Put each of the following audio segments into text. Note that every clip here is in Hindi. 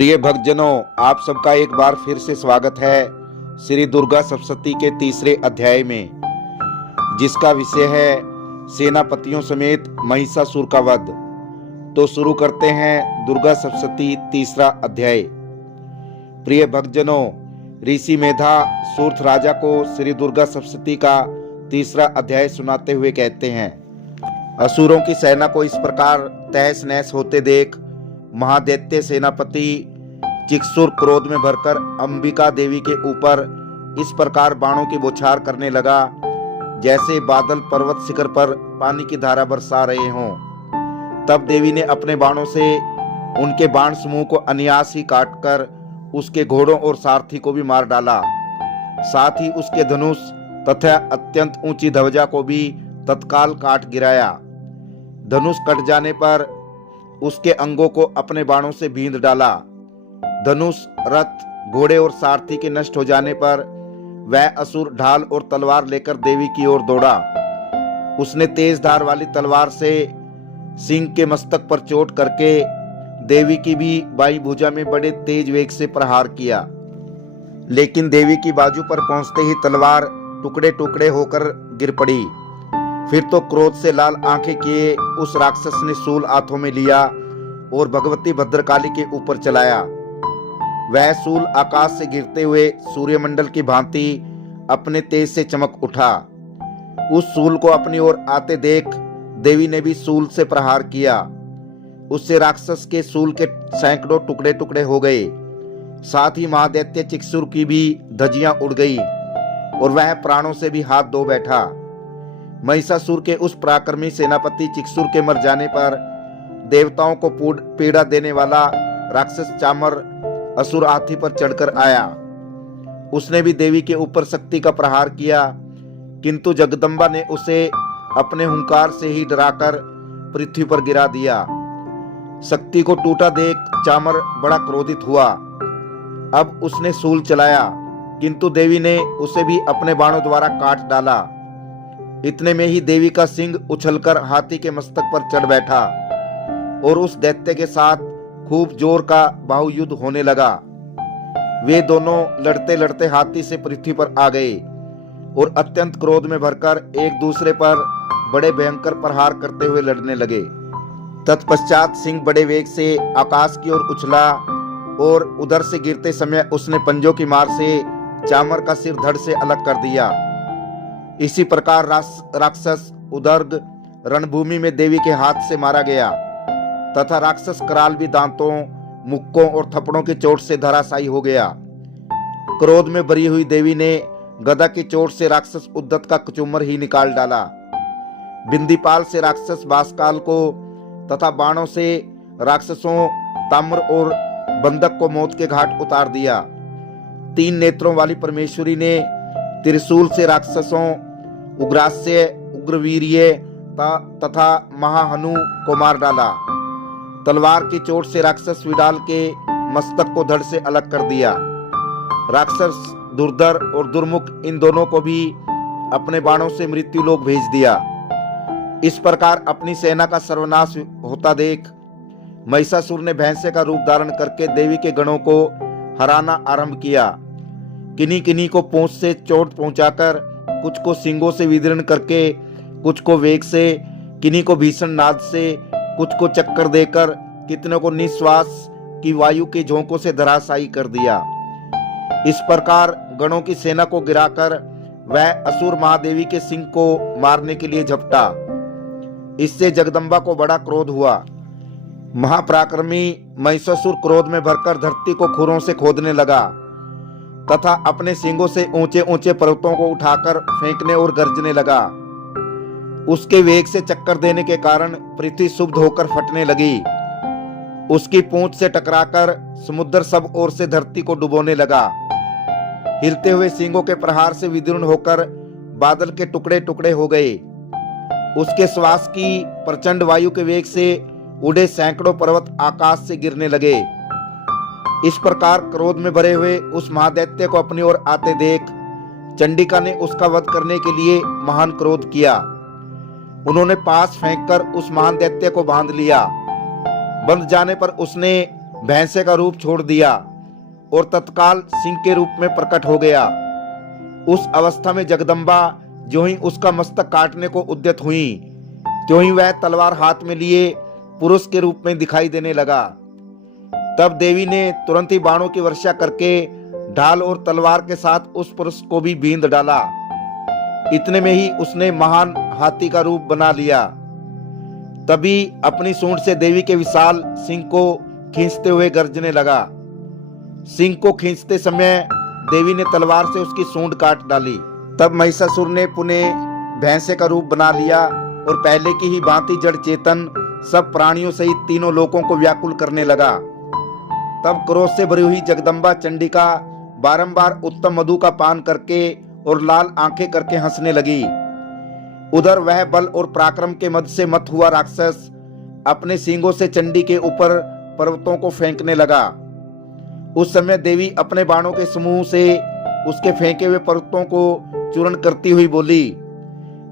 प्रिय भक्तजनों, आप सबका एक बार फिर से स्वागत है श्री दुर्गा सप्तशती के तीसरे अध्याय में, जिसका विषय है सेनापतियों समेत महिषासुर का वध। तो शुरू करते हैं दुर्गा सप्तशती तीसरा अध्याय। प्रिय भक्तजनों, ऋषि मेधा सूर्थ राजा को श्री दुर्गा सप्तशती का तीसरा अध्याय सुनाते हुए कहते हैं, असुरों की सेना को इस प्रकार तहस नहस होते देख महादैत्य सेनापति चिक्षुर क्रोध में भरकर अंबिका देवी के ऊपर इस प्रकार बाणों की बौछार करने लगा जैसे बादल पर्वत शिखर पर पानी की धारा बरसा रहे हों। तब देवी ने अपने बाणों से उनके बाण समूह को अनायास ही काटकर उसके घोड़ों और सारथी को भी मार डाला। साथ ही उसके धनुष तथा अत्यंत ऊंची ध्वजा को भी तत्काल काट गिराया। धनुष कट जाने पर उसके अंगों को अपने बाणों से बींध डाला। धनुष, रथ, घोड़े और सारथी के नष्ट हो जाने पर वह असुर ढाल और तलवार लेकर देवी की ओर दौड़ा। उसने तेज धार वाली तलवार से सिंह के मस्तक पर चोट करके देवी की भी बाईं भुजा में बड़े तेज वेग से प्रहार किया, लेकिन देवी की बाजू पर पहुंचते ही तलवार टुकड़े टुकड़े होकर गिर पड़ी। फिर तो क्रोध से लाल आंखें किए उस राक्षस ने शूल हाथों में लिया और भगवती भद्रकाली के ऊपर चलाया। वह शूल आकाश से गिरते हुए सूर्यमंडल की भांति अपने तेज से चमक उठा। उस शूल को अपनी ओर आते देख देवी ने भी शूल से प्रहार किया। उससे राक्षस के शूल के सैकड़ों टुकड़े टुकड़े हो गए। साथ ही महादैत्य चिक्षुर की भी धज्जियां उड़ गई और वह प्राणों से भी हाथ धो बैठा। महिषासुर के उस पराक्रमी सेनापति चिक्षुर के मर जाने पर देवताओं को पीड़ा देने वाला राक्षस चामर असुर हाथी पर चढ़कर आया। उसने भी देवी के ऊपर शक्ति का प्रहार किया, किंतु जगदम्बा ने उसे अपने हुंकार से ही डराकर पृथ्वी पर गिरा दिया। शक्ति को टूटा देख चामर बड़ा क्रोधित हुआ। अब उसने शूल चलाया, किंतु देवी ने उसे भी अपने बाणों द्वारा काट डाला। इतने में ही देवी का सिंह उछलकर हाथी के मस्तक पर चढ़ बैठा और उस दैत्य के साथ खूब जोर का बाहुयुद्ध होने लगा। वे दोनों लड़ते लड़ते हाथी से पृथ्वी पर आ गए और अत्यंत क्रोध में भरकर एक दूसरे पर बड़े भयंकर प्रहार करते हुए लड़ने लगे। तत्पश्चात सिंह बड़े वेग से आकाश की ओर उछला और उधर से गिरते समय उसने पंजों की मार से चामर का सिर धड़ से अलग कर दिया। इसी प्रकार राक्षस उदर्ग रणभूमि में देवी के हाथ से मारा गया तथा राक्षस कराल भी दांतों, मुक्कों और थप्पड़ों की चोट से धराशायी हो गया। क्रोध में भरी हुई देवी ने गदा की चोट से राक्षस उद्दत का कचूमर ही निकाल डाला। बिंदीपाल से राक्षस बासकाल को तथा बाणों से राक्षसों ताम्र और बंधक को मौत के घाट उतार दिया। 3 नेत्रों वाली परमेश्वरी ने त्रिशूल से राक्षसों उग्रास्य, उग्रवीर्य तथा महाहनु को मार डाला। तलवार की चोट से राक्षस विडाल के मस्तक को धड़ से अलग कर दिया। राक्षस दुर्धर और दुर्मुख इन दोनों को भी अपने बाणों से मृत्यु लोक भेज दिया। इस प्रकार अपनी सेना का सर्वनाश होता देख महिषासुर ने भैंसे का रूप धारण करके देवी के गणों को हराना आरंभ किया। किन्हीं किन्हीं को पूंछ से चोट पहुंचाकर, कुछ को सींगों से विदीर्ण करके, कुछ को वेग से, किन्हीं को भीषण नाद से, कुछ को चक्कर देकर, कितनों को निश्वास की वायु के झोंकों से धराशायी कर दिया। इस प्रकार गणों की सेना को गिराकर वह असुर महादेवी के सिंह को मारने के लिए झपटा। इससे जगदम्बा को बड़ा क्रोध हुआ। महापराक्रमी महिषासुर क्रोध में भरकर धरती को खुरों से खोदने लगा तथा अपने सींगों से ऊंचे ऊंचे पर्वतों को उठाकर फेंकने और गरजने लगा। उसके वेग से चक्कर देने के कारण पृथ्वी शुद्ध होकर फटने लगी। उसकी पूंछ से टकराकर समुद्र सब ओर से धरती को डुबोने लगा। हिलते हुए सींगों के प्रहार से विदीर्ण होकर बादल के टुकड़े टुकड़े हो गए। उसके श्वास की प्रचंड वायु के वेग से उड़े सैकड़ों पर्वत आकाश से गिरने लगे। इस प्रकार क्रोध में भरे हुए उस महादैत्य को अपनी ओर आते देख चंडिका ने उसका वध करने के लिए महान क्रोध किया। उन्होंने पास फेंककर उस महान दैत्य को बांध लिया। बंध जाने पर उसने भैंसे का रूप छोड़ दिया और तत्काल सिंह के रूप में प्रकट हो गया। उस अवस्था में जगदम्बा जो ही उसका मस्तक काटने को उद्यत हुई, त्यों ही वह तलवार हाथ में लिए पुरुष के रूप में दिखाई देने लगा। तब देवी ने तुरंत ही बाणों की वर्षा करके ढाल और तलवार के साथ उस पुरुष को भी बींध डाला। इतने में ही उसने महान हाथी का रूप बना लिया। तभी अपनी सूंड से देवी के विशाल सिंह को खींचते हुए गर्जने लगा। सिंह को खींचते समय देवी ने तलवार से उसकी सूंड काट डाली। तब महिषासुर ने पुनः भैंसे का रूप बना लिया और पहले की ही भांति जड़ चेतन सब प्राणियों सहित तीनों लोकों को व्याकुल करने लगा। तब क्रोध से भरी हुई जगदम्बा चंडिका बारंबार उत्तम मधु का पान करके और लाल आंखें करके हंसने लगी। उधर वह बल और पराक्रम के मद से मत हुआ राक्षस अपने सींगों से चंडी के ऊपर पर्वतों को फेंकने लगा। उस समय देवी अपने बाणों के समूह से उसके फेंके हुए पर्वतों को चूर्ण करती हुई बोली।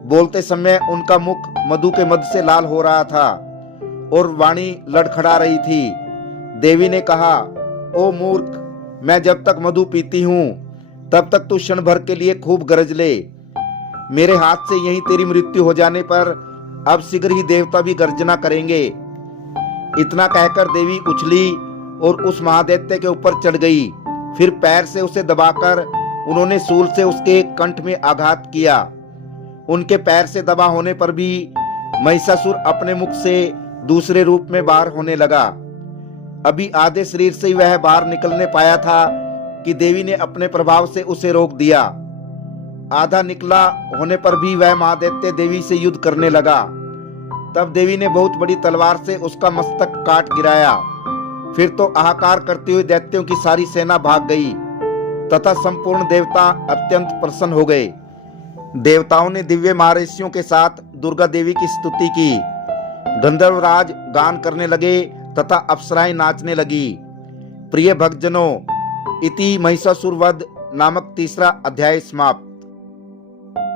बोलते समय उनका मुख मधु के मद से लाल हो रहा था और वाणी लड़खड़ा रही थी। देवी ने कहा, ओ मूर्ख, मैं जब तक मधु पीती हूं तब तक तू क्षण भर के लिए खूब गरज ले। मेरे हाथ से यहीं तेरी मृत्यु हो जाने पर अब शीघ्र ही देवता भी गर्जना करेंगे। इतना कहकर देवी उछली और उस महादैत्य के ऊपर चढ़ गई। फिर पैर से उसे दबाकर उन्होंने सूल से उसके कंठ में आघात किया। उनके पैर से दबा होने पर भी महिषासुर अपने मुख से दूसरे रूप में बाहर होने लगा। अभी आधे शरीर से ही वह बाहर निकलने पाया था कि देवी ने अपने प्रभाव से उसे रोक दिया। आधा निकला होने पर भी वह महादैत्य देवी से युद्ध करने लगा। तब देवी ने बहुत बड़ी तलवार से उसका मस्तक काट गिराया। फिर तो हाहाकार करते हुए दैत्यों की सारी सेना भाग गई तथा संपूर्ण देवता अत्यंत प्रसन्न हो गए। देवताओं ने दिव्य महर्षियों के साथ दुर्गा देवी की स्तुति की। गंधर्वराज गान करने लगे तथा अप्सराएं नाचने लगी। प्रिय भक्तजनों, इति महिषासुर वध नामक तीसरा अध्याय समाप्त।